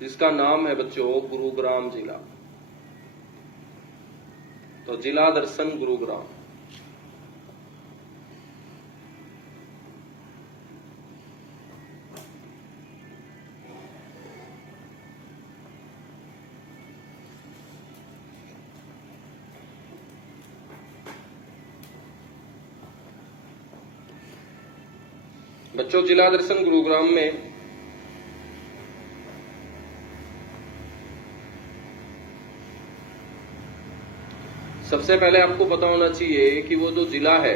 जिसका नाम है बच्चों गुरुग्राम जिला। तो जिला दर्शन गुरुग्राम। बच्चों जिला दर्शन गुरुग्राम में सबसे पहले आपको पता होना चाहिए कि वो जो जिला है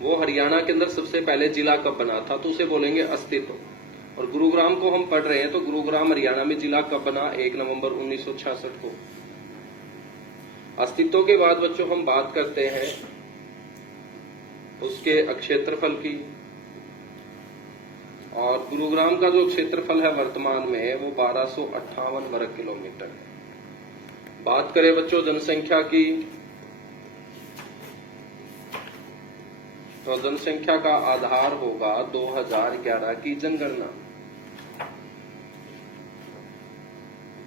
वो हरियाणा के अंदर सबसे पहले जिला कब बना था, तो उसे बोलेंगे अस्तित्व। और गुरुग्राम को हम पढ़ रहे हैं, तो गुरुग्राम हरियाणा में जिला कब बना? 1 नवंबर 1966 को। अस्तित्व के बाद बच्चों हम बात करते हैं उसके क्षेत्रफल की। और गुरुग्राम का जो क्षेत्रफल है वर्तमान में वो 1258 वर्ग किलोमीटर है। बात करें बच्चों जनसंख्या की, तो जनसंख्या का आधार होगा 2011 की जनगणना।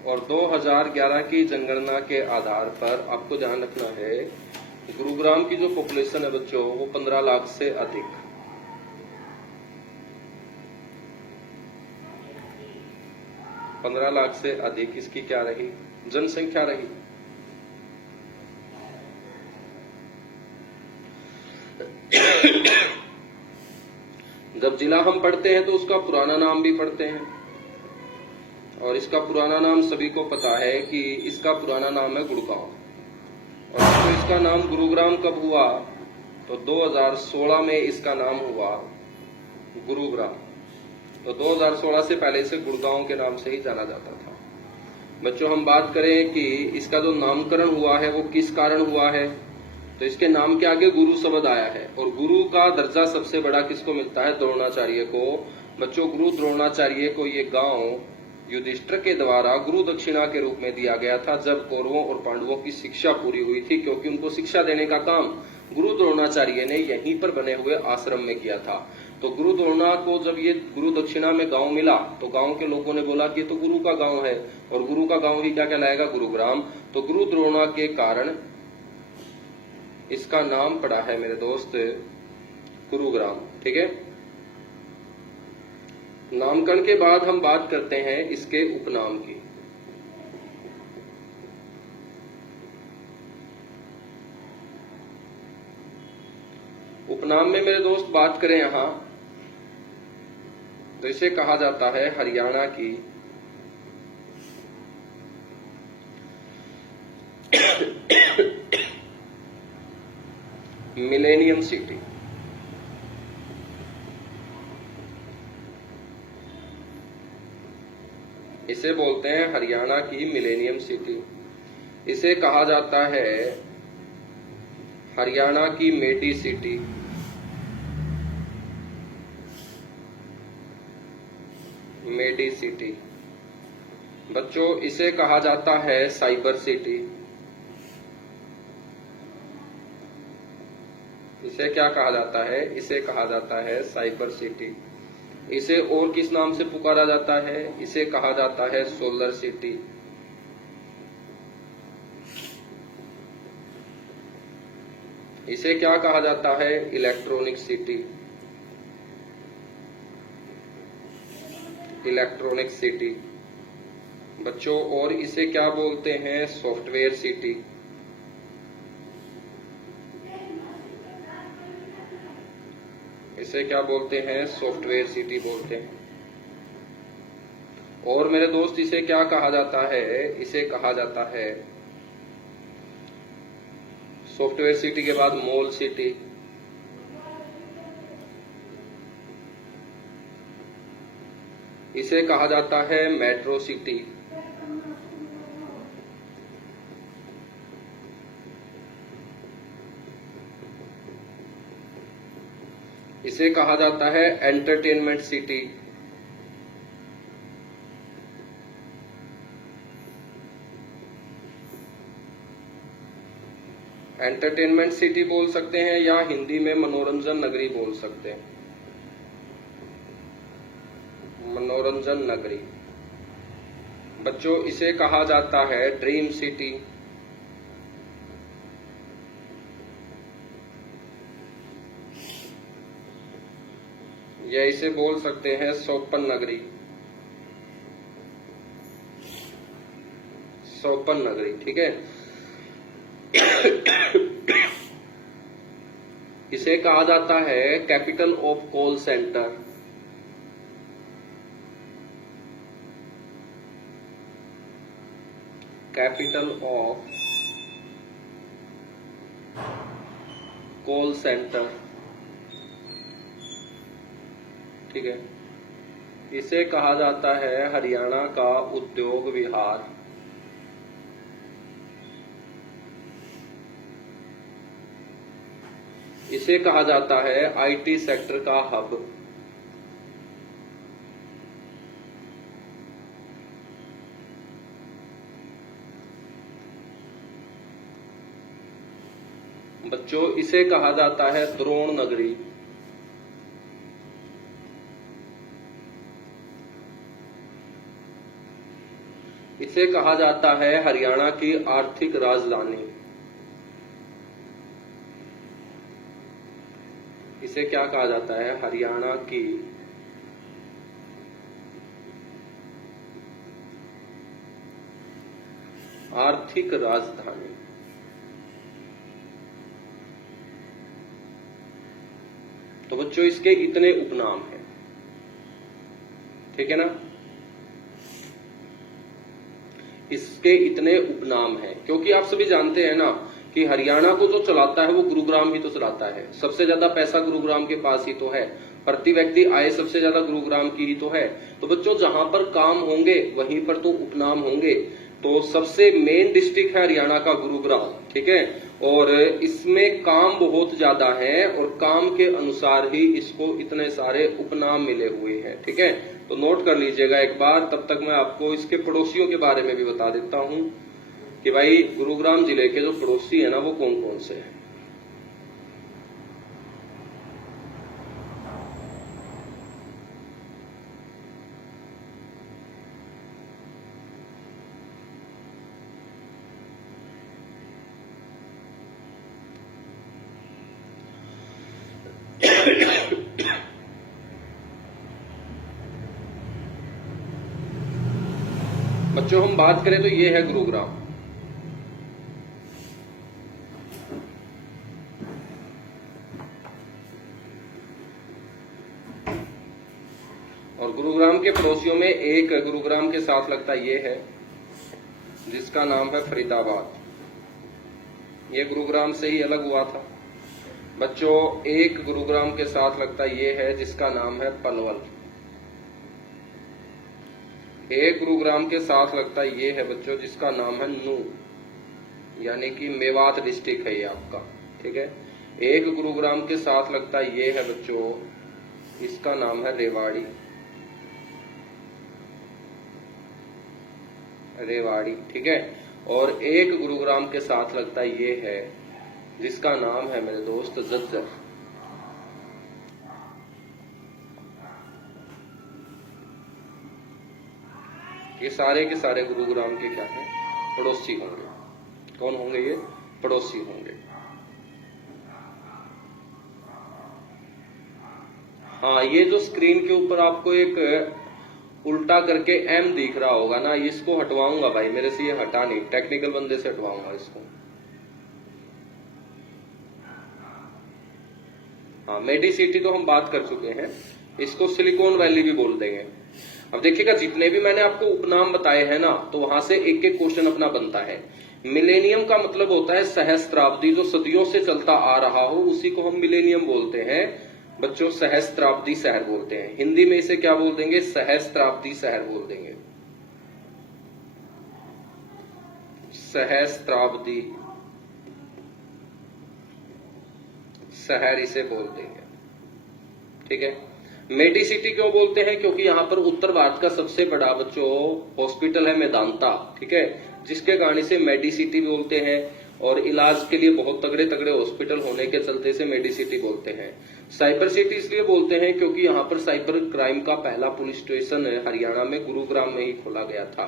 और 2011 की जनगणना के आधार पर आपको ध्यान रखना है गुरुग्राम की जो पॉपुलेशन है बच्चों वो 15 लाख से अधिक। पंद्रह लाख से अधिक इसकी क्या रही? जनसंख्या रही। जब जिला हम पढ़ते हैं तो उसका पुराना नाम भी पढ़ते हैं, और इसका पुराना नाम सभी को पता है कि इसका पुराना नाम है गुड़गांव। और तो इसका नाम गुरुग्राम कब हुआ? तो 2016 में इसका नाम हुआ गुरुग्राम। तो 2016 से पहले इसे गुड़गांव के नाम से ही जाना जाता था। बच्चों हम बात करें कि इसका जो नामकरण हुआ है वो किस कारण हुआ है, तो इसके नाम के आगे गुरु शब्द आया है। और गुरु का दर्जा सबसे बड़ा किसको मिलता है? द्रोणाचार्य को। बच्चों गुरु द्रोणाचार्य को ये गांव युधिष्ठिर के द्वारा गुरु दक्षिणा के रूप में दिया गया था जब कौरवों और पांडवों की शिक्षा पूरी हुई थी, क्योंकि उनको शिक्षा देने का काम गुरु द्रोणाचार्य ने यहीं पर बने हुए आश्रम में किया था। तो गुरु द्रोणा को जब ये गुरु दक्षिणा में गांव मिला तो गांव के लोगों ने बोला कि ये तो गुरु का गांव है, और गुरु का गांव ही क्या कहलाएगा? गुरुग्राम। तो गुरु द्रोणा के कारण इसका नाम पड़ा है मेरे दोस्त गुरुग्राम। ठीक है। नामकरण के बाद हम बात करते हैं इसके उपनाम की। उपनाम में मेरे दोस्त बात करें यहां तो इसे कहा जाता है हरियाणा की मिलेनियम सिटी। इसे बोलते हैं हरियाणा की मिलेनियम सिटी। इसे कहा जाता है हरियाणा की मेडी सिटी। मेडी सिटी। बच्चों इसे कहा जाता है साइबर सिटी। इसे क्या कहा जाता है? इसे कहा जाता है साइबर सिटी। इसे और किस नाम से पुकारा जाता है? इसे कहा जाता है सोलर सिटी। इसे क्या कहा जाता है? Electronic city. Electronic city. बच्चों और इसे क्या बोलते हैं? Software city. इसे क्या बोलते हैं? सॉफ्टवेयर सिटी बोलते हैं। और मेरे दोस्त इसे क्या कहा जाता है? इसे कहा जाता है सॉफ्टवेयर सिटी के बाद मॉल सिटी। इसे कहा जाता है मेट्रो सिटी। इसे कहा जाता है एंटरटेनमेंट सिटी। एंटरटेनमेंट सिटी बोल सकते हैं या हिंदी में मनोरंजन नगरी बोल सकते हैं। मनोरंजन नगरी। बच्चों इसे कहा जाता है ड्रीम सिटी। या इसे बोल सकते हैं स्वप्न नगरी। स्वप्न नगरी, ठीक है। इसे कहा जाता है capital of call centre. Capital of call centre, ठीक है। इसे कहा जाता है हरियाणा का उद्योग विहार। इसे कहा जाता है आईटी सेक्टर का हब। बच्चों इसे कहा जाता है द्रोण नगरी। इसे कहा जाता है हरियाणा की आर्थिक राजधानी। इसे क्या कहा जाता है? हरियाणा की आर्थिक राजधानी। तो बच्चों इसके इतने उपनाम हैं, ठीक है ना। इसके इतने उपनाम हैं क्योंकि आप सभी जानते हैं ना कि हरियाणा को जो चलाता है वो गुरुग्राम ही तो चलाता है। सबसे ज्यादा पैसा गुरुग्राम के पास ही तो है, प्रति व्यक्ति आय सबसे ज्यादा गुरुग्राम की ही तो है। तो बच्चों जहां पर काम होंगे वहीं पर तो उपनाम होंगे। तो सबसे मेन डिस्ट्रिक्ट है हरियाणा का गुरुग्राम, ठीक है। और इसमें काम बहुत ज्यादा है और काम के अनुसार ही इसको इतने सारे उपनाम मिले हुए हैं, ठीक है। तो नोट कर लीजिएगा एक बार, तब तक मैं आपको इसके पड़ोसियों के बारे में भी बता देता हूं कि भाई गुरुग्राम जिले के जो पड़ोसी है ना वो कौन कौन से हैं। बच्चों हम बात करें तो ये है गुरुग्राम। और गुरुग्राम के पड़ोसियों में एक गुरुग्राम के साथ लगता ये है जिसका नाम है फरीदाबाद। ये गुरुग्राम से ही अलग हुआ था। बच्चों एक गुरुग्राम के साथ लगता ये है जिसका नाम है पलवल। एक गुरुग्राम के साथ लगता ये है बच्चों जिसका नाम है नू, यानी कि मेवात डिस्ट्रिक्ट है ये आपका, ठीक है। एक गुरुग्राम के साथ लगता ये है बच्चों, इसका नाम है रेवाड़ी। रेवाड़ी, ठीक है। और एक गुरुग्राम के साथ लगता ये है जिसका नाम है मेरे दोस्त झज्जर। ये सारे के सारे गुरुग्राम के क्या हैं? पड़ोसी होंगे। कौन होंगे ये? पड़ोसी होंगे। हाँ, ये जो स्क्रीन के ऊपर आपको एक उल्टा करके एम दिख रहा होगा ना, इसको हटवाऊंगा भाई, मेरे से ये हटा नहीं, टेक्निकल बंदे से हटवाऊंगा इसको। हाँ, मेडिसिटी तो हम बात कर चुके हैं, इसको सिलिकॉन वैली भी बोल देंगे। अब देखिएगा जितने भी मैंने आपको उपनाम बताए हैं ना, तो वहां से एक एक क्वेश्चन अपना बनता है। मिलेनियम का मतलब होता है सहस्त्राब्दी, जो सदियों से चलता आ रहा हो उसी को हम मिलेनियम बोलते हैं। बच्चों सहस्त्राब्दी शहर बोलते हैं, हिंदी में इसे क्या बोल देंगे? सहस्त्राब्दी शहर बोल देंगे। सहस्त्राब्दी शहर इसे बोल देंगे, ठीक है। मेडिसिटी क्यों बोलते हैं? क्योंकि यहाँ पर उत्तर भारत का सबसे बड़ा बच्चों हॉस्पिटल है मेदांता, ठीक है, जिसके कारण इसे मेडिसिटी बोलते हैं। और इलाज के लिए बहुत तगड़े तगड़े हॉस्पिटल होने के चलते इसे मेडिसिटी बोलते हैं। साइबर सिटी इसलिए बोलते हैं क्योंकि यहाँ पर साइबर क्राइम का पहला पुलिस स्टेशन हरियाणा में गुरुग्राम में ही खोला गया था।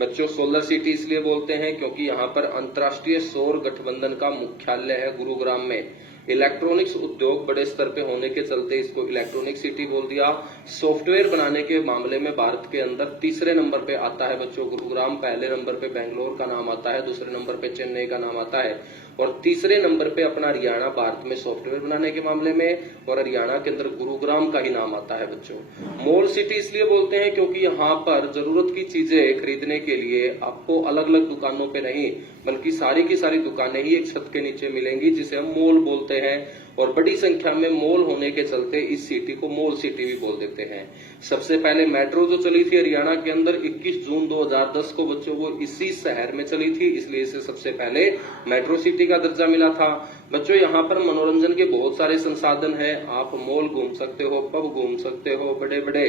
बच्चों सोलर सिटी इसलिए बोलते हैं क्योंकि यहाँ पर अंतर्राष्ट्रीय सौर गठबंधन का मुख्यालय है गुरुग्राम में। इलेक्ट्रॉनिक्स उद्योग बड़े स्तर पे होने के चलते इसको इलेक्ट्रॉनिक सिटी बोल दिया। सॉफ्टवेयर बनाने के मामले में भारत के अंदर तीसरे नंबर पे आता है बच्चों गुरुग्राम, पहले नंबर पे बेंगलोर का नाम आता है, दूसरे नंबर पे चेन्नई का नाम आता है और तीसरे नंबर पे अपना हरियाणा भारत में सॉफ्टवेयर बनाने के मामले में, और हरियाणा के अंदर गुरुग्राम का ही नाम आता है बच्चों। मॉल सिटी इसलिए बोलते हैं क्योंकि यहाँ पर जरूरत की चीजें खरीदने के लिए आपको अलग अलग दुकानों पे नहीं बल्कि सारी की सारी दुकानें ही एक छत के नीचे मिलेंगी, जिसे हम मॉल बोलते हैं। और बड़ी संख्या में मॉल होने के चलते इस सिटी को मॉल सिटी भी बोल देते हैं। सबसे पहले मेट्रो जो चली थी हरियाणा के अंदर 21 जून 2010 को बच्चों वो इसी शहर में चली थी, इसलिए इसे सबसे पहले मेट्रो सिटी का दर्जा मिला था। बच्चों यहाँ पर मनोरंजन के बहुत सारे संसाधन हैं। आप मॉल घूम सकते हो, पब घूम सकते हो, बड़े बड़े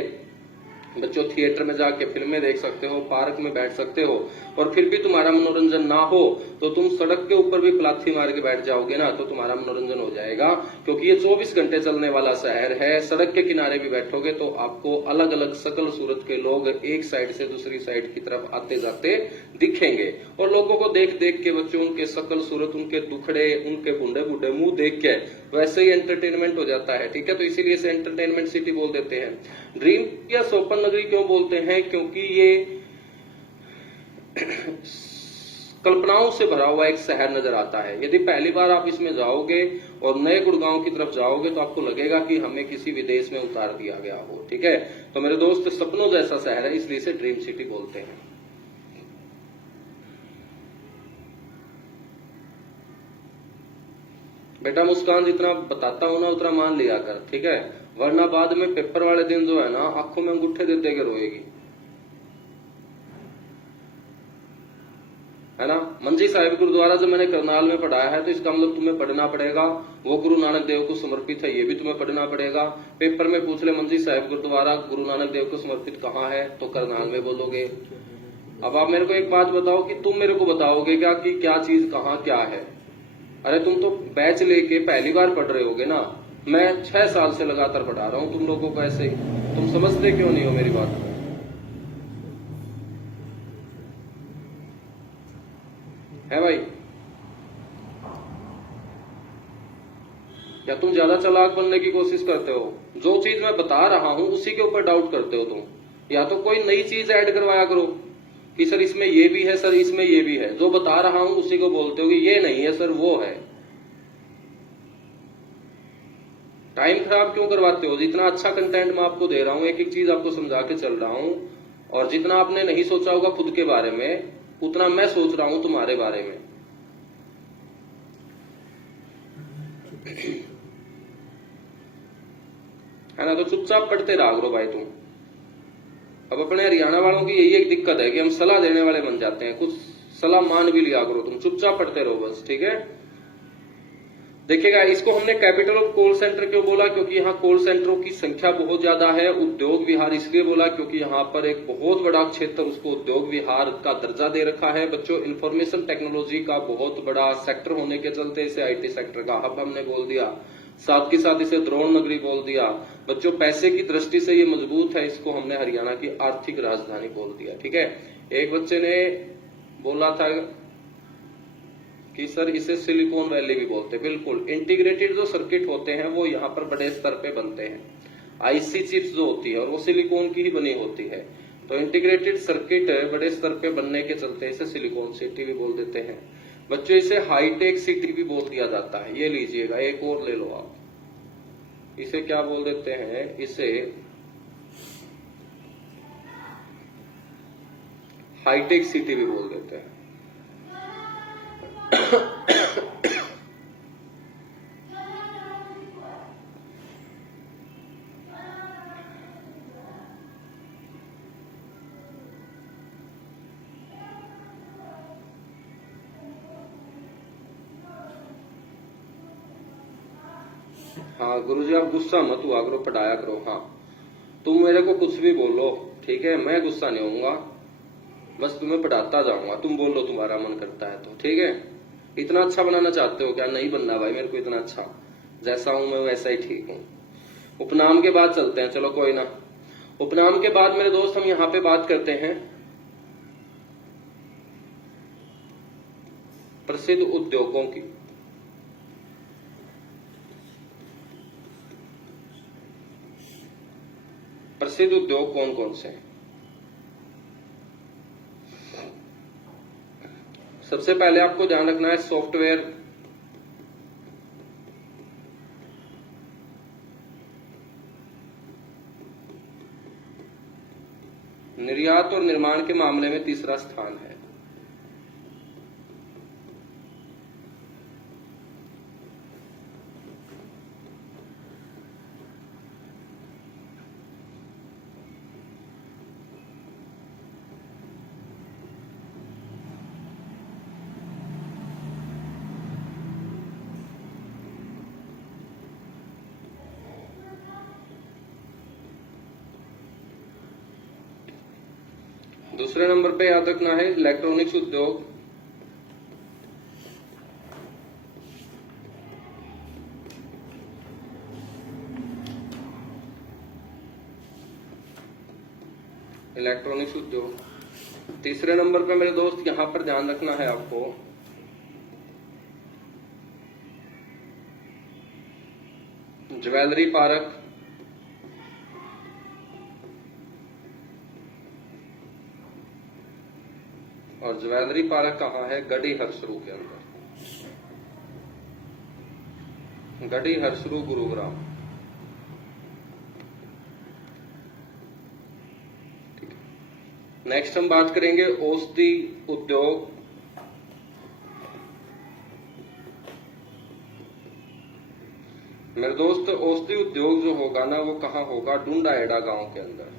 बच्चों थिएटर में जाके फिल्में देख सकते हो, पार्क में बैठ सकते हो, और फिर भी तुम्हारा मनोरंजन ना हो तो तुम सड़क के ऊपर भी पलाथी मार के बैठ जाओगे ना, तो तुम्हारा मनोरंजन हो जाएगा। क्योंकि ये 24 घंटे चलने वाला शहर है। सड़क के किनारे भी बैठोगे तो आपको अलग अलग शकल सूरत के लोग एक साइड से दूसरी साइड की तरफ आते जाते दिखेंगे, और लोगों को देख देख के बच्चों उनके शकल सूरत, उनके दुखड़े, उनके बूढ़े बूढ़े मुंह देख के वैसे ही एंटरटेनमेंट हो जाता है। ठीक है, तो इसीलिए इसे एंटरटेनमेंट सिटी बोल देते हैं। ड्रीम या स्वप्न नगरी क्यों बोलते हैं? क्योंकि ये कल्पनाओं से भरा हुआ एक शहर नजर आता है। यदि पहली बार आप इसमें जाओगे और नए गुड़गांव की तरफ जाओगे तो आपको लगेगा कि हमें किसी विदेश में उतार दिया गया हो। ठीक है, तो मेरे दोस्त सपनों जैसा शहर है, इसलिए इसे ड्रीम सिटी बोलते हैं। बेटा मुस्कान, जितना बताता हूं ना उतना मान लिया कर, ठीक है, वरना बाद में पेपर वाले दिन जो है ना आंखों में अंगूठे दे के रोएगी, है ना। मंजी साहिब गुरुद्वारा जो मैंने करनाल में पढ़ाया है तो इसका मतलब तुम्हें पढ़ना पड़ेगा। वो गुरु नानक देव को समर्पित है, ये भी तुम्हें पढ़ना पड़ेगा। पेपर में पूछ ले मंजी साहिब गुरुद्वारा गुरु नानक देव को समर्पित कहाँ है, तो करनाल में बोलोगे। अब आप मेरे को एक बात बताओ कि तुम मेरे को बताओगे क्या कि क्या चीज कहाँ क्या है? अरे तुम तो बैच लेके पहली बार पढ़ रहे होगे ना, मैं 6 साल से लगातार पढ़ा रहा हूं तुम लोगों को ऐसे ही। तुम समझते क्यों नहीं हो मेरी बात? है भाई? या तुम ज्यादा चालाक बनने की कोशिश करते हो? जो चीज मैं बता रहा हूं उसी के ऊपर डाउट करते हो तुम। या तो कोई नई चीज ऐड करवाया करो कि सर इसमें ये भी है, सर इसमें ये भी है। जो बता रहा हूं उसी को बोलते हो कि ये नहीं है सर, वो है। टाइम खराब क्यों करवाते हो? जितना अच्छा कंटेंट मैं आपको दे रहा हूं, एक एक चीज आपको समझा के चल रहा हूं, और जितना आपने नहीं सोचा होगा खुद के बारे में उतना मैं सोच रहा हूं तुम्हारे बारे में। है ना, तो चुपचाप पढ़ते रहा करो भाई तुम। अब अपने हरियाणा वालों की यही एक दिक्कत है कि हम सलाह देने वाले बन जाते हैं, कुछ सलाह मान भी लिया करो, तुम चुपचाप पढ़ते रहो बस। ठीक है, देखिएगा, इसको हमने कैपिटल ऑफ कॉल सेंटर क्यों बोला? क्योंकि यहाँ कॉल सेंटरों की संख्या बहुत ज्यादा है। उद्योग विहार इसलिए बोला क्योंकि यहाँ पर एक बहुत बड़ा क्षेत्र उसको उद्योग विहार का दर्जा दे रखा है। बच्चों इंफॉर्मेशन टेक्नोलॉजी का बहुत बड़ा सेक्टर होने के चलते इसे आईटी सेक्टर का हब हमने बोल दिया, साथ के साथ इसे द्रोण नगरी बोल दिया। बच्चों पैसे की दृष्टि से ये मजबूत है, इसको हमने हरियाणा की आर्थिक राजधानी बोल दिया। ठीक है, एक बच्चे ने बोला था कि सर इसे सिलिकॉन वैली भी बोलते हैं। बिल्कुल, इंटीग्रेटेड जो सर्किट होते हैं वो यहाँ पर बड़े स्तर पे बनते हैं। आईसी चिप्स जो होती है और वो सिलिकॉन की ही बनी होती है, तो इंटीग्रेटेड सर्किट बड़े स्तर पे बनने के चलते इसे सिलिकॉन सिटी भी बोल देते हैं। बच्चों इसे हाईटेक सिटी भी बोल दिया जाता है। ये लीजिएगा, एक और ले लो आप, इसे क्या बोल देते हैं? इसे हाईटेक सिटी भी बोल देते हैं। हाँ गुरुजी, आप गुस्सा मत हुआ करो, पढ़ाया करो। हाँ, तुम मेरे को कुछ भी बोलो, ठीक है, मैं गुस्सा नहीं होऊंगा, बस तुम्हें पढ़ाता जाऊंगा। तुम बोलो तुम्हारा मन करता है तो, ठीक है। इतना अच्छा बनाना चाहते हो क्या? नहीं बनना भाई मेरे को इतना अच्छा, जैसा हूं मैं वैसा ही ठीक हूं। उपनाम के बाद चलते हैं, चलो कोई ना। उपनाम के बाद मेरे दोस्त हम यहां पे बात करते हैं प्रसिद्ध उद्योगों की। प्रसिद्ध उद्योग कौन कौन से हैं? सबसे पहले आपको ध्यान रखना है सॉफ्टवेयर, निर्यात और निर्माण के मामले में तीसरा स्थान है। दूसरे नंबर पे याद रखना है इलेक्ट्रॉनिक्स उद्योग, इलेक्ट्रॉनिक्स उद्योग। तीसरे नंबर पे मेरे दोस्त यहां पर ध्यान रखना है आपको ज्वेलरी पार्क, और ज्वेलरी पार्क कहाँ है? गढ़ी हरसरू के अंदर, गढ़ी हरसरू गुरुग्राम। ठीक है, नेक्स्ट हम बात करेंगे औषधि उद्योग। मेरे दोस्त औषधि उद्योग जो होगा ना वो कहाँ होगा? डुंडाएड़ा गांव के अंदर,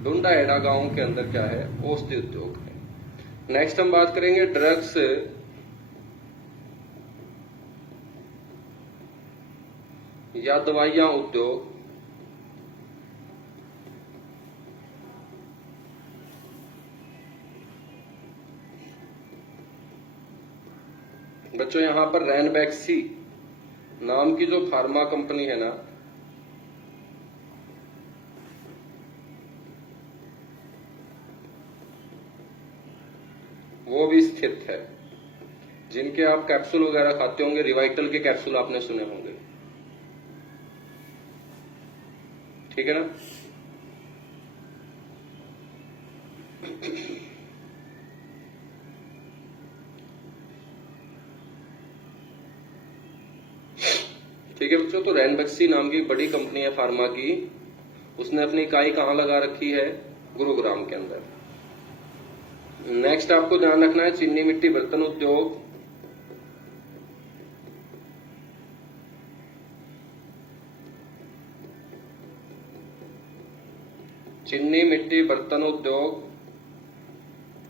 डुंडाएड़ा गांव के अंदर क्या है? औषधि उद्योग है। नेक्स्ट हम बात करेंगे ड्रग्स या दवाइयां उद्योग। बच्चों यहां पर रैनबैक्सी नाम की जो फार्मा कंपनी है ना, वो भी स्थित है। जिनके आप कैप्सूल वगैरह खाते होंगे, रिवाइटल के कैप्सूल आपने सुने होंगे, ठीक है ना। ठीक है बच्चों, तो रैनबैक्सी नाम की बड़ी कंपनी है फार्मा की, उसने अपनी इकाई कहां लगा रखी है? गुरुग्राम के अंदर। नेक्स्ट आपको ध्यान रखना है चीनी मिट्टी बर्तन उद्योग। चीनी मिट्टी बर्तन उद्योग,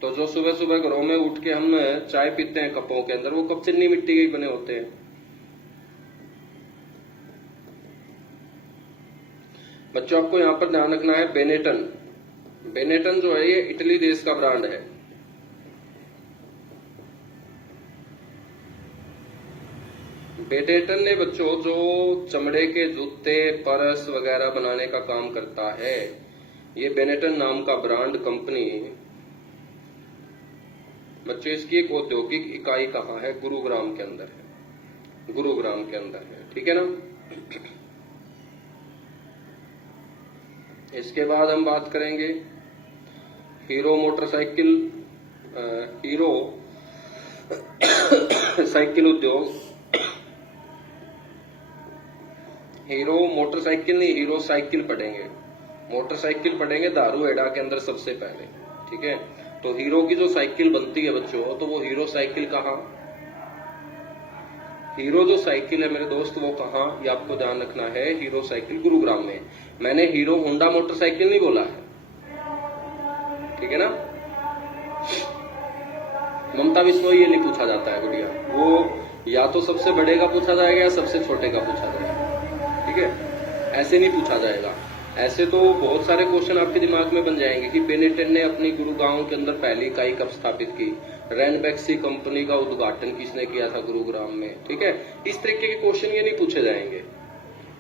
तो जो सुबह सुबह घरों में उठ के हम चाय पीते हैं कपों के अंदर, वो कप चीनी मिट्टी के ही बने होते हैं। बच्चों आपको यहां पर ध्यान रखना है बेनेटन। बेनेटन जो है ये इटली देश का ब्रांड है। बेनेटन ने बच्चों जो चमड़े के जूते, पर्स वगैरह बनाने का काम करता है, ये बेनेटन नाम का ब्रांड कंपनी बच्चों, इसकी एक औद्योगिक इकाई कहाँ है? गुरुग्राम के अंदर है, गुरुग्राम के अंदर है, ठीक है ना। इसके बाद हम बात करेंगे हीरो मोटरसाइकिल, हीरो साइकिल उद्योग। हीरो मोटरसाइकिल नहीं, हीरो साइकिल पढ़ेंगे। मोटरसाइकिल पढ़ेंगे दारूहेड़ा के अंदर सबसे पहले, ठीक है। तो हीरो की जो साइकिल बनती है बच्चों, तो वो हीरो साइकिल कहाँ? हीरो जो साइकिल है मेरे दोस्त वो कहाँ, ये आपको ध्यान रखना है। हीरो साइकिल गुरुग्राम में। मैंने हीरो होंडा मोटरसाइकिल नहीं बोला है, ठीक है ना। ममता बिश्नोई ये नहीं पूछा जाता है गुड़िया, वो या तो सबसे बड़े का पूछा जाएगा या सबसे छोटे का पूछा जाएगा, ठीक है। ऐसे नहीं पूछा जाएगा, ऐसे तो बहुत सारे क्वेश्चन आपके दिमाग में बन जाएंगे कि बेनेटन ने अपनी गुरुगांव के अंदर पहली इकाई कब स्थापित की, रैनबैक्सी कंपनी का उद्घाटन किसने किया था गुरुग्राम में। ठीक है, इस तरीके के क्वेश्चन ये नहीं पूछे जाएंगे,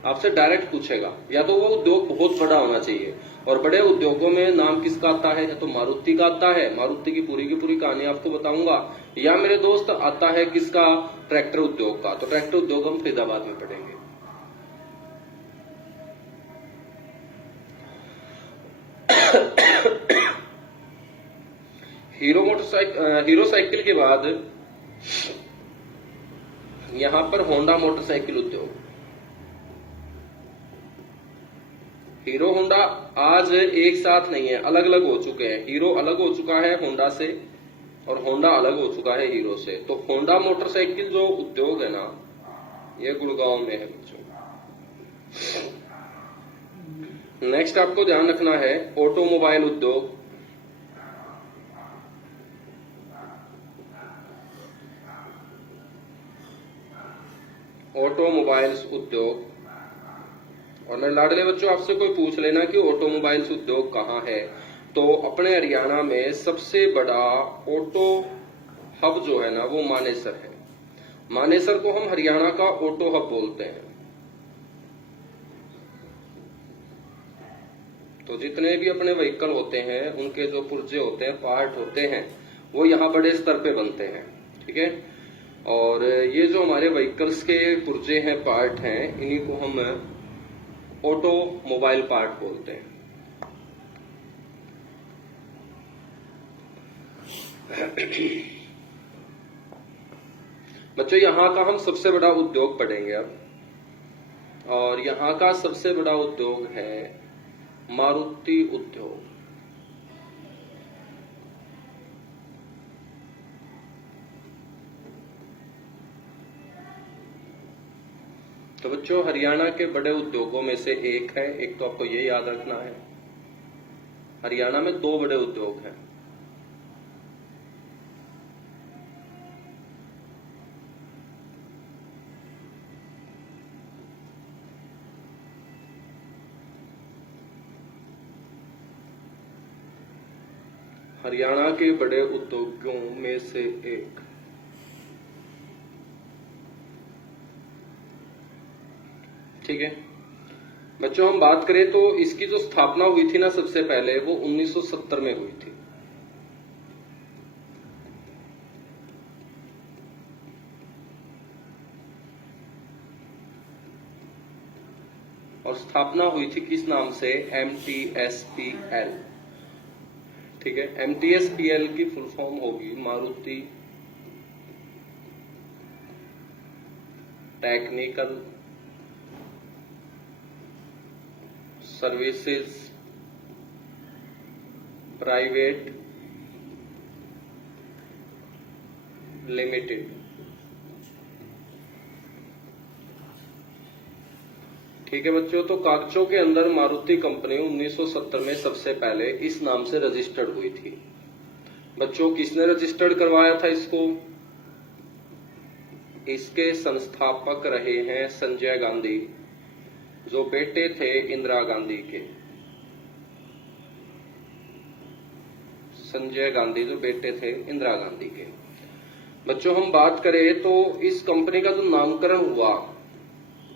आपसे डायरेक्ट पूछेगा। या तो वो उद्योग बहुत बड़ा होना चाहिए, और बड़े उद्योगों में नाम किसका आता है, या तो मारुति का आता है, मारुति की पूरी कहानी आपको बताऊंगा, या मेरे दोस्त आता है किसका, ट्रैक्टर उद्योग का। तो ट्रैक्टर उद्योग हम फरीदाबाद में पढ़ेंगे। हीरो साइकिल के बाद यहां पर होंडा मोटरसाइकिल उद्योग। हीरो होंडा आज एक साथ नहीं है, अलग अलग हो चुके हैं। हीरो अलग हो चुका है होंडा से, और होंडा अलग हो चुका है हीरो से। तो होंडा मोटरसाइकिल जो उद्योग है ना, ये गुड़गांव में है बच्चों। नेक्स्ट आपको ध्यान रखना है ऑटोमोबाइल उद्योग। ऑटोमोबाइल्स उद्योग। और मेरे लाडले बच्चों, आपसे कोई पूछ लेना कि ऑटोमोबाइल्स उद्योग कहाँ है, तो अपने हरियाणा में सबसे बड़ा ऑटो हब जो है ना, वो मानेसर है। मानेसर को हम हरियाणा का ऑटो हब बोलते हैं। तो जितने भी अपने व्हीकल होते हैं, उनके जो पुर्जे होते हैं, पार्ट होते हैं, वो यहाँ बड़े स्तर पे बनते हैं। ठीक है, और ये जो हमारे व्हीकल्स के पुर्जे हैं, पार्ट हैं, इन्हीं को हम ऑटोमोबाइल पार्ट बोलते हैं। बच्चों, यहां का हम सबसे बड़ा उद्योग पढ़ेंगे अब, और यहां का सबसे बड़ा उद्योग है मारुति उद्योग। तो बच्चों, हरियाणा के बड़े उद्योगों में से एक है, एक तो आपको ये याद रखना है, हरियाणा में दो बड़े उद्योग हैं। हरियाणा के बड़े उद्योगों में से एक। ठीक है बच्चों, हम बात करें तो इसकी जो स्थापना हुई थी ना सबसे पहले, वो 1970 में हुई थी। और स्थापना हुई थी किस नाम से, MTSPL। ठीक है, MTSPL की फुल फॉर्म होगी Maruti technical services private limited. ठीक है बच्चों, तो कागजों के अंदर मारुति कंपनी 1970 में सबसे पहले इस नाम से रजिस्टर्ड हुई थी। बच्चों, किसने रजिस्टर्ड करवाया था इसको? इसके संस्थापक रहे हैं संजय गांधी, जो बेटे थे इंदिरा गांधी के। संजय गांधी जो बेटे थे इंदिरा गांधी के। बच्चों, हम बात करें तो इस कंपनी का जो नामकरण हुआ,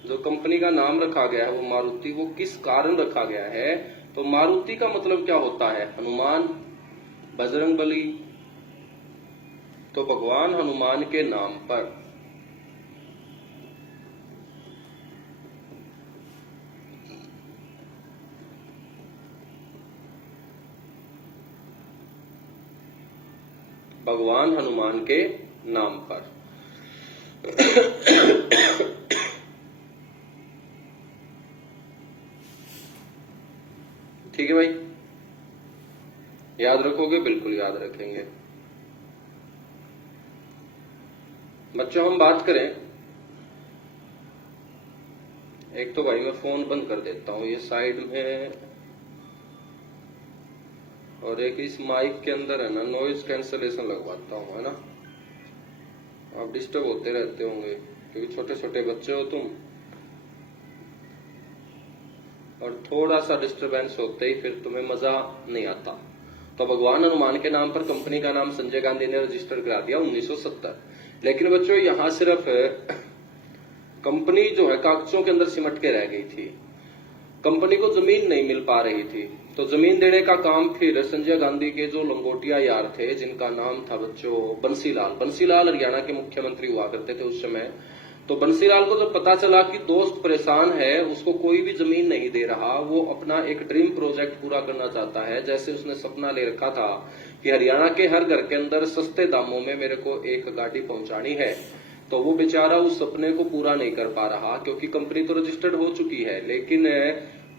जो कंपनी का नाम रखा गया है वो मारुति, वो किस कारण रखा गया है? तो मारुति का मतलब क्या होता है? हनुमान, बजरंगबली। तो भगवान हनुमान के नाम पर भगवान हनुमान के नाम पर। ठीक है भाई, याद रखोगे? बिल्कुल याद रखेंगे। बच्चों, हम बात करें, एक तो भाई मैं फोन बंद कर देता हूं, ये साइड में, और एक इस माइक के अंदर है ना नॉइज कैंसलेशन लगवाता हूं, है ना। आप डिस्टर्ब होते रहते होंगे क्योंकि छोटे छोटे बच्चे हो तुम। और थोड़ा सा डिस्टरबेंस होते ही फिर तुम्हें मजा नहीं आता। तो भगवान हनुमान के नाम पर कंपनी का नाम संजय गांधी ने रजिस्टर करा दिया 1970। लेकिन बच्चों यहां सिर्फ कंपनी जो है कागजों के अंदर सिमट के रह गई थी, कंपनी को जमीन नहीं मिल पा रही थी। तो जमीन देने का काम फिर संजय गांधी के जो लंगोटिया यार थे, जिनका नाम था बच्चों बंसीलाल हरियाणा के मुख्यमंत्री हुआ करते थे उस समय। तो बंसीलाल को जब पता चला कि दोस्त परेशान है, उसको कोई भी जमीन नहीं दे रहा, वो अपना एक ड्रीम प्रोजेक्ट पूरा करना चाहता है, जैसे उसने सपना ले रखा था कि हरियाणा के हर घर के अंदर सस्ते दामों में मेरे को एक गाड़ी पहुंचानी है। तो वो बेचारा उस सपने को पूरा नहीं कर पा रहा, क्योंकि कंपनी तो रजिस्टर्ड हो चुकी है, लेकिन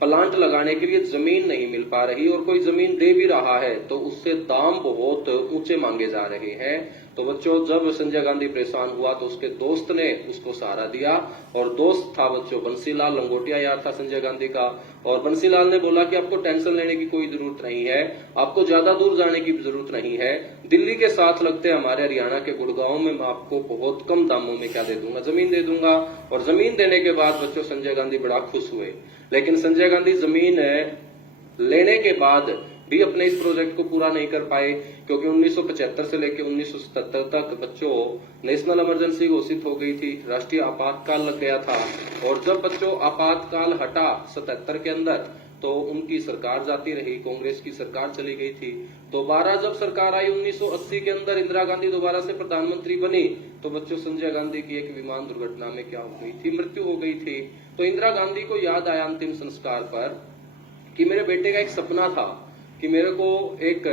प्लांट लगाने के लिए जमीन नहीं मिल पा रही, और कोई जमीन दे भी रहा है तो उससे दाम बहुत ऊंचे मांगे जा रहे हैं। तो बच्चों जब संजय गांधी परेशान हुआ तो उसके दोस्त ने उसको सहारा दिया, और दोस्त था बच्चों बंसीलाल, लंगोटिया यार था संजय गांधी का। और बंसीलाल ने बोला कि आपको टेंशन लेने की कोई जरूरत नहीं है, आपको ज्यादा दूर जाने की जरूरत नहीं है, दिल्ली के साथ लगते हमारे हरियाणा के गुड़गांव में मैं आपको बहुत कम दामों में क्या दे दूंगा, जमीन दे दूंगा। और जमीन देने के बाद बच्चों संजय गांधी बड़ा खुश हुए। लेकिन संजय गांधी जमीन लेने के बाद भी अपने इस प्रोजेक्ट को पूरा नहीं कर पाए, क्योंकि 1975 से लेकर 1977 तक बच्चों नेशनल इमरजेंसी घोषित हो गई थी, राष्ट्रीय आपातकाल लग गया था। और जब बच्चों आपातकाल हटा 77 के अंदर, तो उनकी सरकार जाती रही, कांग्रेस की सरकार चली गई थी। दोबारा जब सरकार आई 1980 के अंदर, इंदिरा गांधी दोबारा से प्रधानमंत्री बनी, तो बच्चों संजय गांधी की एक विमान दुर्घटना में क्या हो गई थी, मृत्यु हो गई थी। तो इंदिरा गांधी को याद आया अंतिम संस्कार पर कि मेरे बेटे का एक सपना था कि मेरे को एक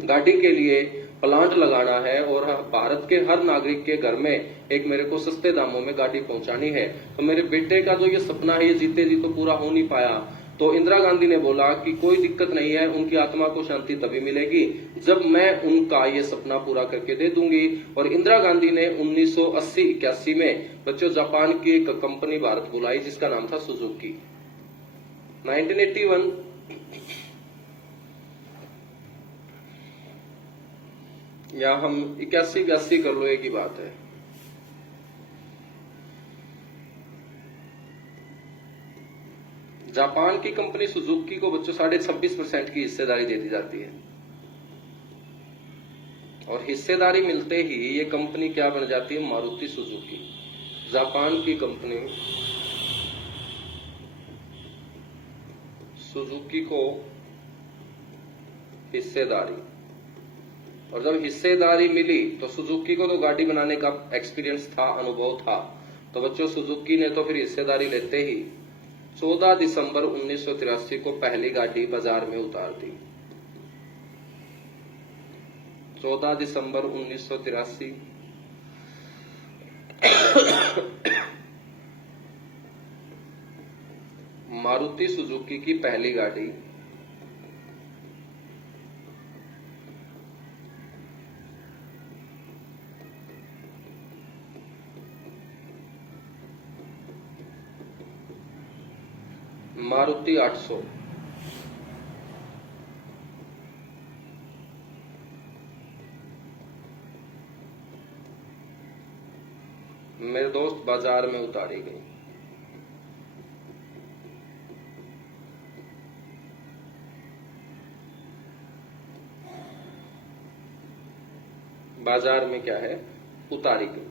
गाड़ी के लिए प्लांट लगाना है, और भारत के हर नागरिक के घर में एक मेरे को सस्ते दामों में गाड़ी पहुंचानी है। तो मेरे बेटे का जो ये सपना है, ये जीते जी तो पूरा हो नहीं पाया। तो इंदिरा गांधी ने बोला कि कोई दिक्कत नहीं है, उनकी आत्मा को शांति तभी मिलेगी जब मैं उनका ये सपना पूरा करके दे दूंगी। और इंदिरा गांधी ने 1980-81 में बच्चों जापान की एक कंपनी भारत बुलाई, जिसका नाम था सुजुकी। 1981 या हम 81-82 कर लो, एक ही बात है। जापान की कंपनी सुजुकी को बच्चों 26.5% की हिस्सेदारी दे दी जाती है, और हिस्सेदारी मिलते ही ये कंपनी क्या बन जाती है, मारुति सुजुकी। जापान की कंपनी सुजुकी को हिस्सेदारी, और जब हिस्सेदारी मिली तो सुजुकी को तो गाड़ी बनाने का एक्सपीरियंस था, अनुभव था। तो बच्चों सुजुकी ने तो फिर हिस्सेदारी लेते ही 14 दिसंबर 1983 को पहली गाड़ी बाजार में उतार दी। 14 दिसंबर 1983 मारुति सुजुकी की पहली गाड़ी मारुति 800 मेरे दोस्त बाजार में उतारी गई। बाजार में क्या है, उतारी गई।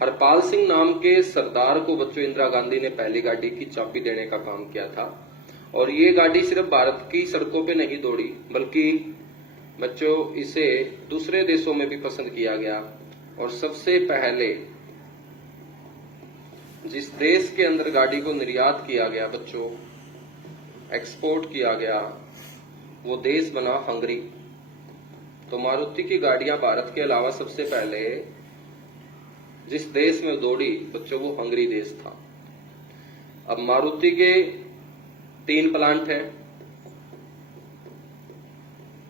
हरपाल सिंह नाम के सरदार को बच्चों इंदिरा गांधी ने पहली गाड़ी की चाबी देने का काम किया था। और ये गाड़ी सिर्फ भारत की सड़कों पे नहीं दौड़ी, बल्कि बच्चों इसे दूसरे देशों में भी पसंद किया गया। और सबसे पहले जिस देश के अंदर गाड़ी को निर्यात किया गया बच्चों, एक्सपोर्ट किया गया, वो देश बना हंगरी। तो मारुति की गाड़ियां भारत के अलावा सबसे पहले जिस देश में दौड़ी बच्चों, वो हंगरी देश था। अब मारुति के 3 प्लांट हैं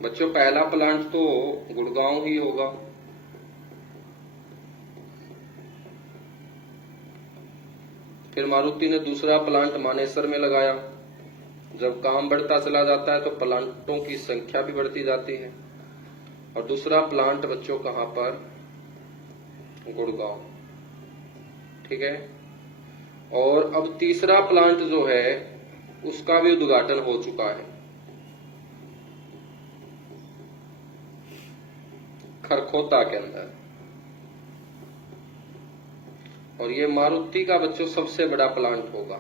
बच्चों। पहला प्लांट तो गुड़गांव ही होगा, फिर मारुति ने दूसरा प्लांट मानेसर में लगाया। जब काम बढ़ता चला जाता है तो प्लांटों की संख्या भी बढ़ती जाती है। और दूसरा प्लांट बच्चों कहां पर, गुड़गांव, ठीक है। और अब तीसरा प्लांट जो है उसका भी उद्घाटन हो चुका है। खरखोदा के अंदर। और ये मारुति का बच्चों सबसे बड़ा प्लांट होगा,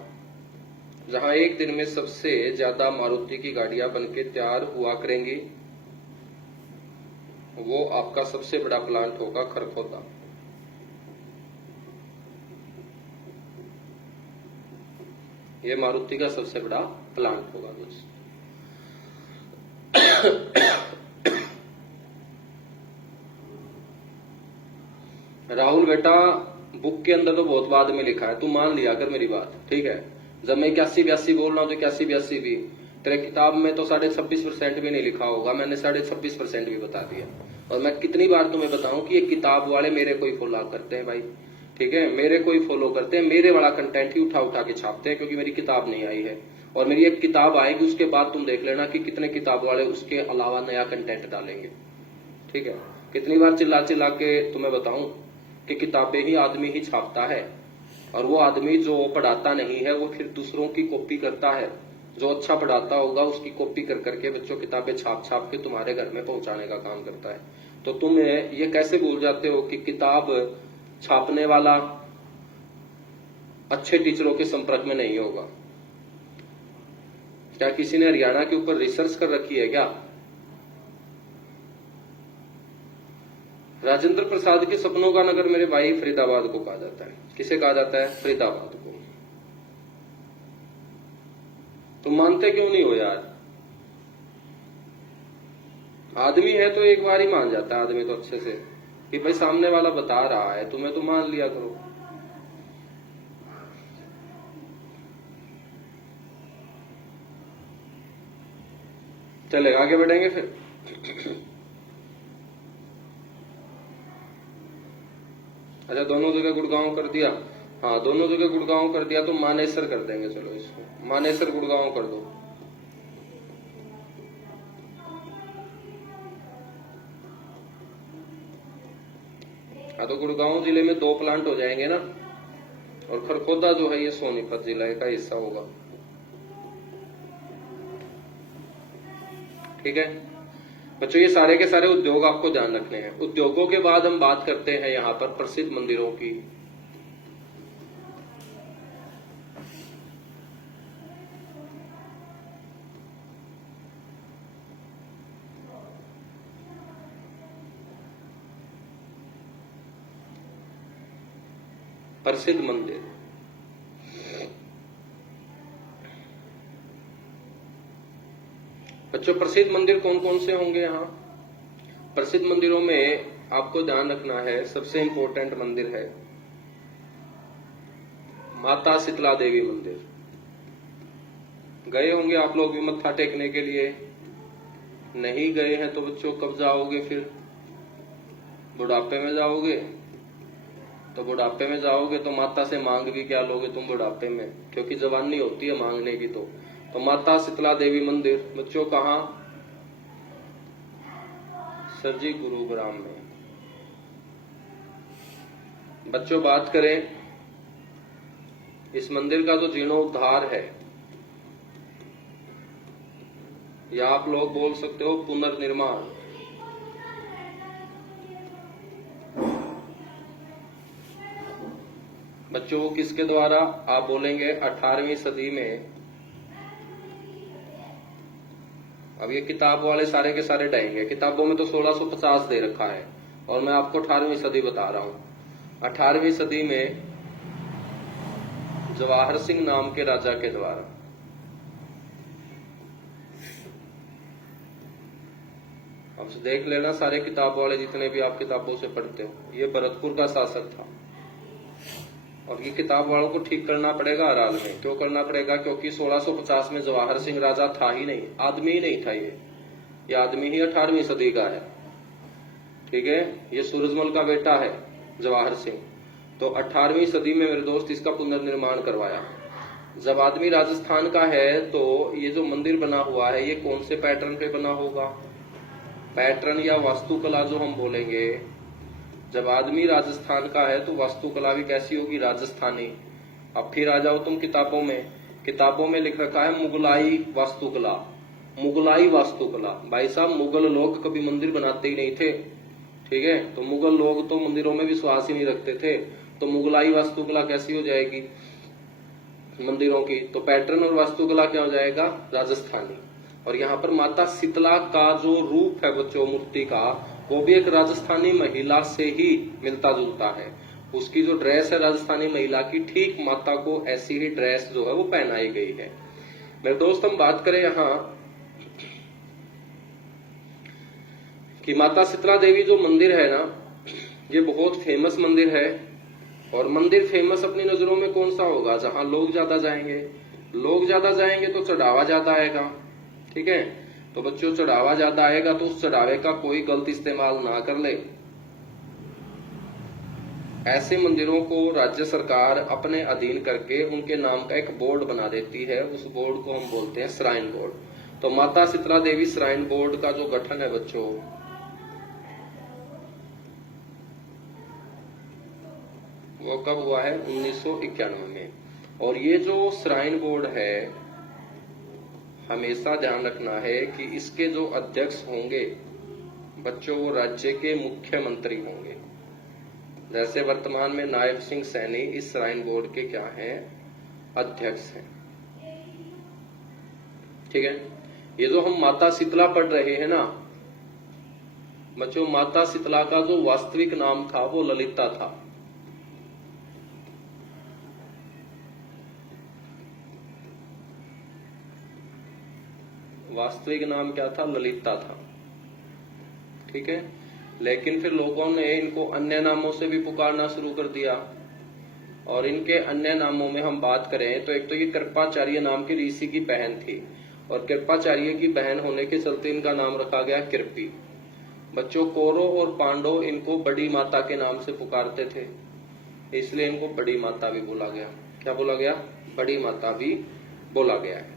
जहां एक दिन में सबसे ज्यादा मारुति की गाड़ियां बनके तैयार हुआ करेंगी। वो आपका सबसे बड़ा प्लांट होगा खरखोदा। ये मारुति का सबसे बड़ा प्लांट होगा दोस्त। राहुल बेटा, बुक के अंदर तो बहुत बाद में लिखा है, तू मान लिया कर मेरी बात, ठीक है। जब मैं 81-82 बोल रहा हूं तो 81-82 भी तेरे किताब में तो 26.5% भी नहीं लिखा होगा, मैंने 26.5% भी बता दिया। और मैं कितनी बार तुम्हें बताऊं कि ये किताब वाले मेरे को ही फॉलो करते हैं भाई, ठीक है, मेरे को ही फॉलो करते हैं, मेरे वाला कंटेंट ही उठा उठा के छापते हैं, क्योंकि मेरी किताब नहीं आई है। और मेरी एक किताब आएगी, उसके बाद तुम देख लेना कि कितने किताब वाले उसके अलावा नया कंटेंट डालेंगे, ठीक है। कितनी बार चिल्ला चिल्ला के तुम्हें बताऊं कि किताबें ही आदमी ही छापता है, और वो आदमी जो पढ़ाता नहीं है वो फिर दूसरों की कॉपी करता है। जो अच्छा पढ़ाता होगा उसकी कॉपी कर करके बच्चों किताबें छाप छाप के तुम्हारे घर में पहुंचाने का काम करता है। तो तुम ये कैसे भूल जाते हो कि किताब छापने वाला अच्छे टीचरों के संपर्क में नहीं होगा? क्या किसी ने हरियाणा के ऊपर रिसर्च कर रखी है क्या? राजेंद्र प्रसाद के सपनों का नगर मेरे भाई फरीदाबाद को कहा जाता है। किसे कहा जाता है? फरीदाबाद को। तुम मानते क्यों नहीं हो यार? आदमी है तो एक बार ही मान जाता है आदमी तो अच्छे से कि भाई सामने वाला बता रहा है, तुम्हें तो मान लिया करो। चले आगे बढ़ेंगे फिर। अच्छा, दोनों जगह गुड़गांव कर दिया। हाँ, दोनों जगह गुड़गांव कर दिया तो मानेसर कर देंगे। चलो इसको मानेसर गुड़गांव कर दो। हाँ, तो गुड़गांव जिले में 2 प्लांट हो जाएंगे ना, और खरखोदा जो है ये सोनीपत जिले का हिस्सा होगा, ठीक है बच्चों। ये सारे के सारे उद्योग आपको ध्यान रखने हैं। उद्योगों के बाद हम बात करते हैं यहाँ पर प्रसिद्ध मंदिरों की। प्रसिद्ध मंदिर, बच्चों प्रसिद्ध मंदिर कौन कौन से होंगे यहाँ? प्रसिद्ध मंदिरों में आपको ध्यान रखना है, सबसे इंपॉर्टेंट मंदिर है माता शीतला देवी मंदिर। गए होंगे आप लोग भी मत्था टेकने के लिए। नहीं गए हैं तो बच्चों कब जाओगे फिर? बुढ़ापे में जाओगे। तो बुढ़ापे में जाओगे तो माता से मांग भी क्या लोगे तुम बुढ़ापे में, क्योंकि जवानी होती है मांगने की। तो माता शीतला देवी मंदिर बच्चों कहाँ? सर जी गुरुग्राम में। बच्चों बात करें इस मंदिर का जो जीर्णोद्धार है, या आप लोग बोल सकते हो पुनर्निर्माण, बच्चों किसके द्वारा? आप बोलेंगे 18वीं सदी में। अब ये किताब वाले सारे के सारे डालेंगे, किताबों में तो 1650 दे रखा है और मैं आपको 18वीं सदी बता रहा हूं। 18वीं सदी में जवाहर सिंह नाम के राजा के द्वारा, अब देख लेना सारे किताब वाले जितने भी आप किताबों से पढ़ते हो, ये भरतपुर का शासक था। और ये किताब वालों को ठीक करना पड़ेगा हर हाल में। क्यों करना पड़ेगा? क्योंकि 1650 में जवाहर सिंह राजा था ही नहीं, आदमी ही नहीं था। ये आदमी ही 18वीं सदी का है, ठीक है। ये सूरजमल का बेटा है जवाहर सिंह। तो 18वीं सदी में मेरे दोस्त इसका पुनर्निर्माण करवाया। जब आदमी राजस्थान का है तो ये जो मंदिर बना हुआ है ये कौन से पैटर्न पे बना होगा? पैटर्न या वास्तुकला जो हम बोलेंगे, जब आदमी राजस्थान का है तो वास्तुकला भी कैसी होगी? राजस्थानी। अब फिर आ जाओ तुम किताबों में किताबों में लिख रखा है मुगलाई वास्तुकला। मुगलाई वास्तुकला, भाई साहब मुगल लोग कभी मंदिर बनाते ही नहीं थे, ठीक है। तो मुगल लोग तो मंदिरों में विश्वास ही नहीं रखते थे, तो मुगलाई वास्तुकला कैसी हो जाएगी मंदिरों की? तो पैटर्न और वास्तुकला क्या हो जाएगा? राजस्थानी। और यहाँ पर माता शीतला का जो रूप है बच्चों मूर्ति का, वो भी एक राजस्थानी महिला से ही मिलता जुलता है। उसकी जो ड्रेस है राजस्थानी महिला की, ठीक माता को ऐसी ही ड्रेस जो है वो पहनाई गई है। मेरे दोस्त हम बात करें यहाँ कि माता शीतला देवी जो मंदिर है ना, ये बहुत फेमस मंदिर है। और मंदिर फेमस अपनी नजरों में कौन सा होगा? जहां लोग ज्यादा जाएंगे। लोग ज्यादा जाएंगे तो चढ़ावा ज्यादा आएगा, ठीक है। तो बच्चों चढ़ावा ज्यादा आएगा तो उस चढ़ावे का कोई गलत इस्तेमाल ना कर ले। ऐसे मंदिरों को राज्य सरकार अपने अधीन करके उनके नाम का एक बोर्ड बना देती है। उस बोर्ड को हम बोलते हैं श्राइन बोर्ड। तो माता शीतला देवी श्राइन बोर्ड का जो गठन है बच्चों, वो कब हुआ है? 1991 में। और ये जो श्राइन बोर्ड है, हमेशा ध्यान रखना है कि इसके जो अध्यक्ष होंगे बच्चों, वो राज्य के मुख्यमंत्री होंगे। जैसे वर्तमान में नायब सिंह सैनी इस श्राइन बोर्ड के क्या हैं? अध्यक्ष हैं, ठीक है। ये जो हम माता शीतला पढ़ रहे हैं ना बच्चों, माता शीतला का जो वास्तविक नाम था वो ललिता था। वास्तविक नाम क्या था? ललिता था, ठीक है। लेकिन फिर लोगों ने इनको अन्य नामों से भी पुकारना शुरू कर दिया। और इनके अन्य नामों में हम बात करें तो एक तो ये कृपाचार्य नाम की ऋषि की बहन थी, और कृपाचार्य की बहन होने के चलते इनका नाम रखा गया कृपी। बच्चों कौरव और पांडव इनको बड़ी माता के नाम से पुकारते थे, इसलिए इनको बड़ी माता भी बोला गया। क्या बोला गया? बड़ी माता भी बोला गया है।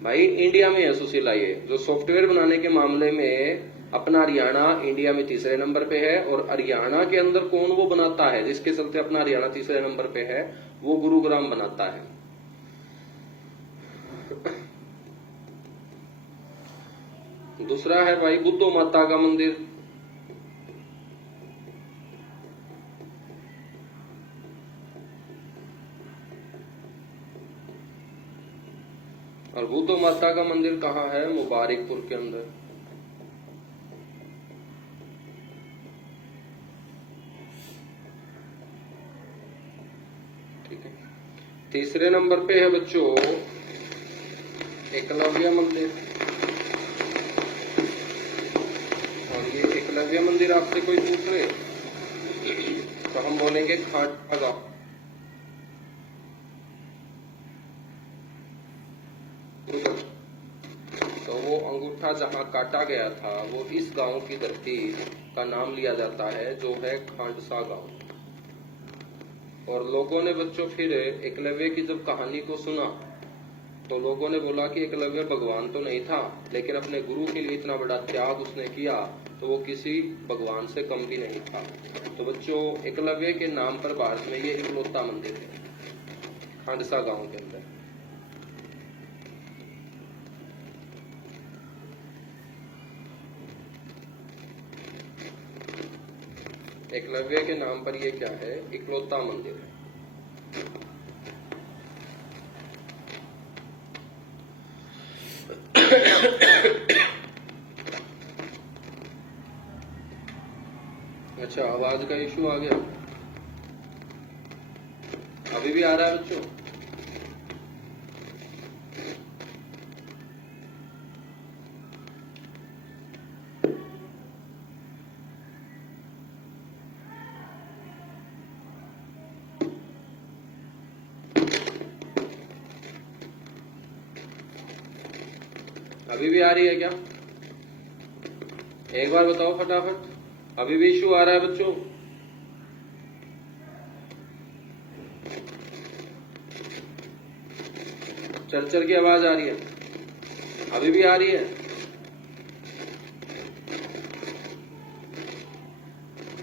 भाई इंडिया में है सुशीला, ये जो सॉफ्टवेयर बनाने के मामले में अपना हरियाणा इंडिया में तीसरे नंबर पे है। और हरियाणा के अंदर कौन वो बनाता है जिसके चलते अपना हरियाणा तीसरे नंबर पे है? वो गुरुग्राम बनाता है। दूसरा है भाई बुद्धो माता का मंदिर। और बुद्धो माता का मंदिर कहाँ है? मुबारकपुर के अंदर। ठीक है। तीसरे नंबर पे है बच्चों एकलव्य मंदिर। और ये एकलव्य मंदिर आपसे कोई पूछ ले तो हम बोलेंगे खांडसा गांव। तो वो अंगूठा जहां काटा गया था वो इस गांव की धरती का नाम लिया जाता है, जो है खांडसा गांव। और लोगों ने बच्चों फिर एकलव्य की जब कहानी को सुना तो लोगों ने बोला कि एकलव्य भगवान तो नहीं था, लेकिन अपने गुरु के लिए इतना बड़ा त्याग उसने किया तो वो किसी भगवान से कम भी नहीं था। तो बच्चों एकलव्य के नाम पर भारत में ये इकलौता मंदिर है खांडसा गांव के अंदर। एकलव्य के नाम पर ये क्या है? इकलौता मंदिर है। अच्छा, आवाज का इशू आ गया। अभी भी आ रहा है बच्चों? अभी भी आ रही है क्या? एक बार बताओ फटाफट। अभी भी इशू आ रहा है बच्चों? चरचर की आवाज आ रही है? अभी भी आ रही है?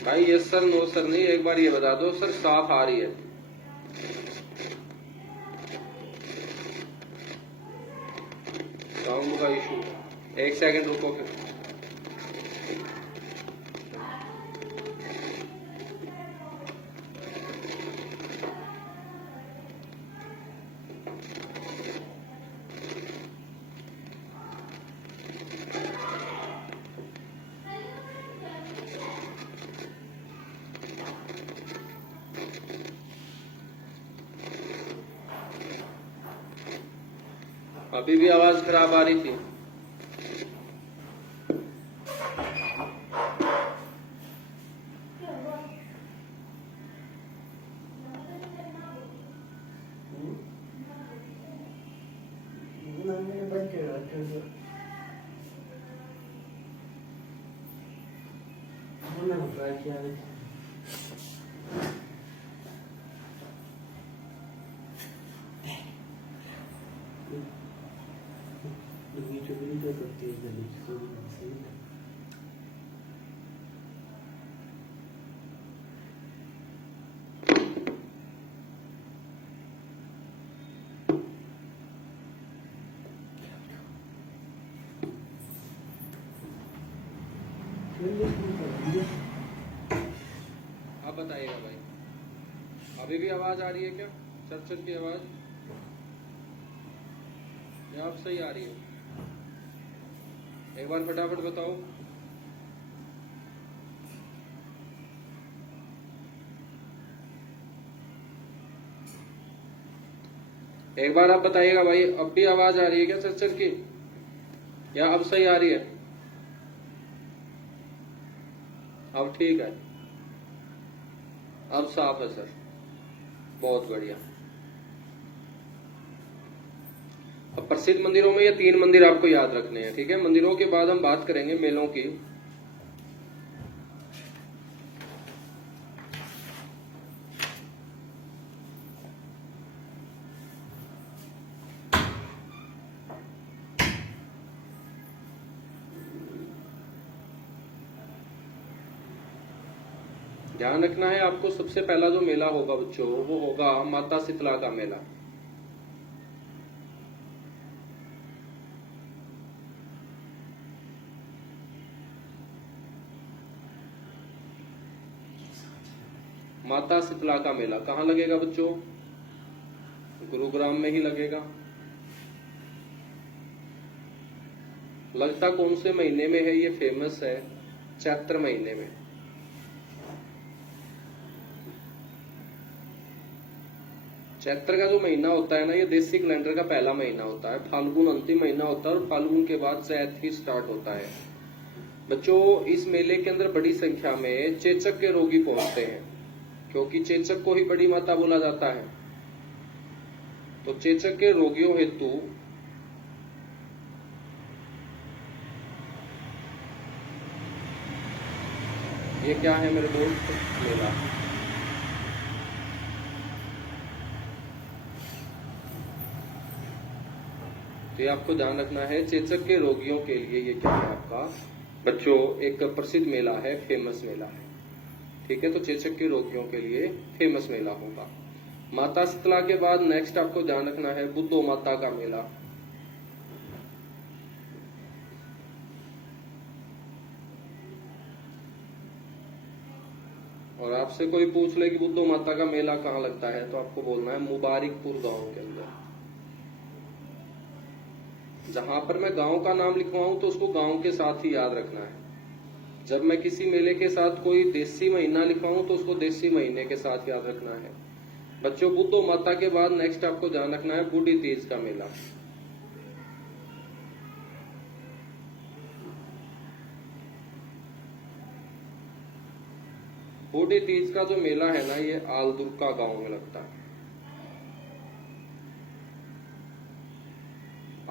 भाई यस सर नो सर नहीं, एक बार ये बता दो सर साफ आ रही है? साउंड का इशू, एक सेकंड रुको फिर। अभी भी आवाज खराब आ रही थी। आप बताइएगा भाई, अभी भी आवाज आ रही है क्या? चर की आवाज या आप सही आ रही है? एक बार फटाफट बताओ। एक बार आप बताइएगा भाई, अब भी आवाज आ रही है क्या चर की, या अब सही आ रही है? अब ठीक है, अब साफ है सर, बहुत बढ़िया। अब प्रसिद्ध मंदिरों में ये 3 मंदिर आपको याद रखने हैं, ठीक है? मंदिरों के बाद हम बात करेंगे मेलों की। ध्यान रखना है आपको, सबसे पहला जो मेला होगा बच्चों वो होगा माता शीतला का मेला। माता शीतला का मेला कहाँ लगेगा बच्चों? गुरुग्राम में ही लगेगा। लगता कौन से महीने में है? ये फेमस है चैत्र महीने में। चैत्र का जो महीना होता है ना, ये देसी कैलेंडर का पहला महीना होता है। फाल्गुन अंतिम महीना होता है और फाल्गुन के बाद चैत ही स्टार्ट होता है। बच्चों इस मेले के अंदर बड़ी संख्या में चेचक के रोगी पहुंचते हैं, क्योंकि चेचक को ही बड़ी माता बोला जाता है। तो चेचक के रोगियों हेतु ये क्या है मेरे दोस्त? मेला। तो ये आपको ध्यान रखना है, चेचक के रोगियों के लिए ये क्या है आपका बच्चों? एक प्रसिद्ध मेला है, फेमस मेला है, ठीक है? तो चेचक के रोगियों के लिए फेमस मेला होगा। माता शीतला के बाद नेक्स्ट आपको ध्यान रखना है बुद्धो माता का मेला। और आपसे कोई पूछ ले कि बुद्धो माता का मेला कहाँ लगता है, तो आपको बोलना है मुबारिकपुर गांव के अंदर। जहां पर मैं गांव का नाम लिखवाऊं तो उसको गांव के साथ ही याद रखना है। जब मैं किसी मेले के साथ कोई देसी महीना लिखवाऊं तो उसको देसी महीने के साथ याद रखना है। बच्चों बुद्धो माता के बाद नेक्स्ट आपको ध्यान रखना है बूढ़ी तीज का मेला। बूढ़ी तीज का जो मेला है ना, ये आलदुर्का गांव में लगता है।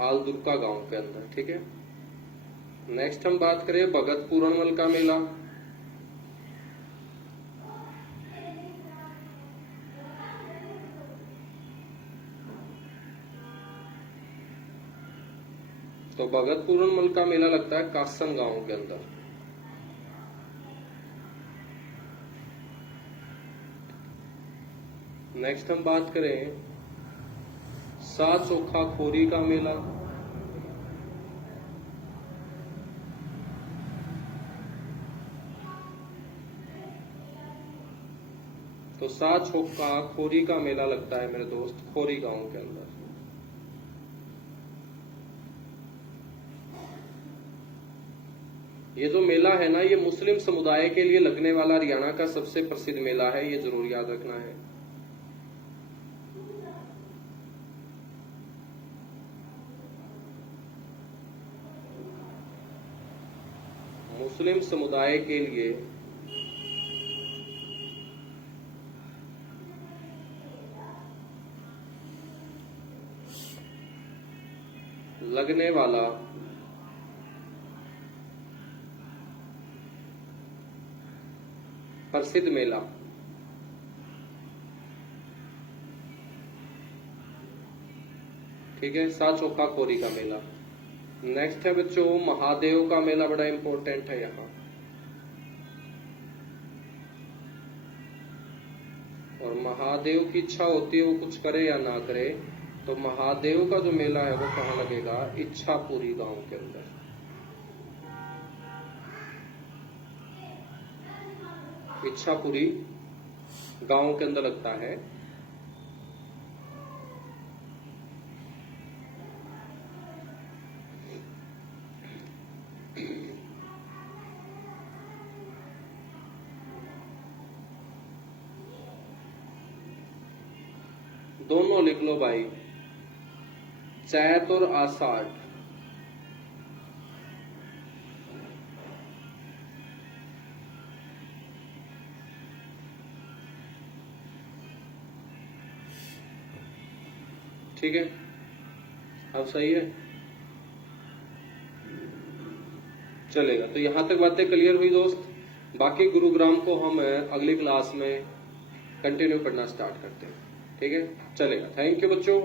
आलदुर्का गांव के अंदर, ठीक है? नेक्स्ट हम बात करें भगत पूरणमल का मेला। तो भगत पूरणमल का मेला लगता है कासन गांव के अंदर। नेक्स्ट हम बात करें सात चोखा खोरी का मेला। तो सात चोखा खोरी का मेला लगता है मेरे दोस्त खोरी गांव के अंदर। ये जो मेला है ना, ये मुस्लिम समुदाय के लिए लगने वाला हरियाणा का सबसे प्रसिद्ध मेला है, ये जरूर याद रखना है। मुस्लिम समुदाय के लिए लगने वाला प्रसिद्ध मेला। ठीक है, सात चोखा खोरी का मेला। नेक्स्ट है बच्चों महादेव का मेला, बड़ा इंपॉर्टेंट है यहां। और महादेव की इच्छा होती है वो कुछ करे या ना करे, तो महादेव का जो मेला है वो कहां लगेगा? इच्छापुरी गांव के अंदर। इच्छापुरी गांव के अंदर लगता है। दोनों लिख लो भाई, चैत और आषाढ़। ठीक है, अब सही है, चलेगा। तो यहां तक बातें क्लियर हुई दोस्त। बाकी गुरुग्राम को हम अगली क्लास में कंटिन्यू पढ़ना स्टार्ट करते हैं। ठीक है, चलेगा। थैंक यू बच्चों।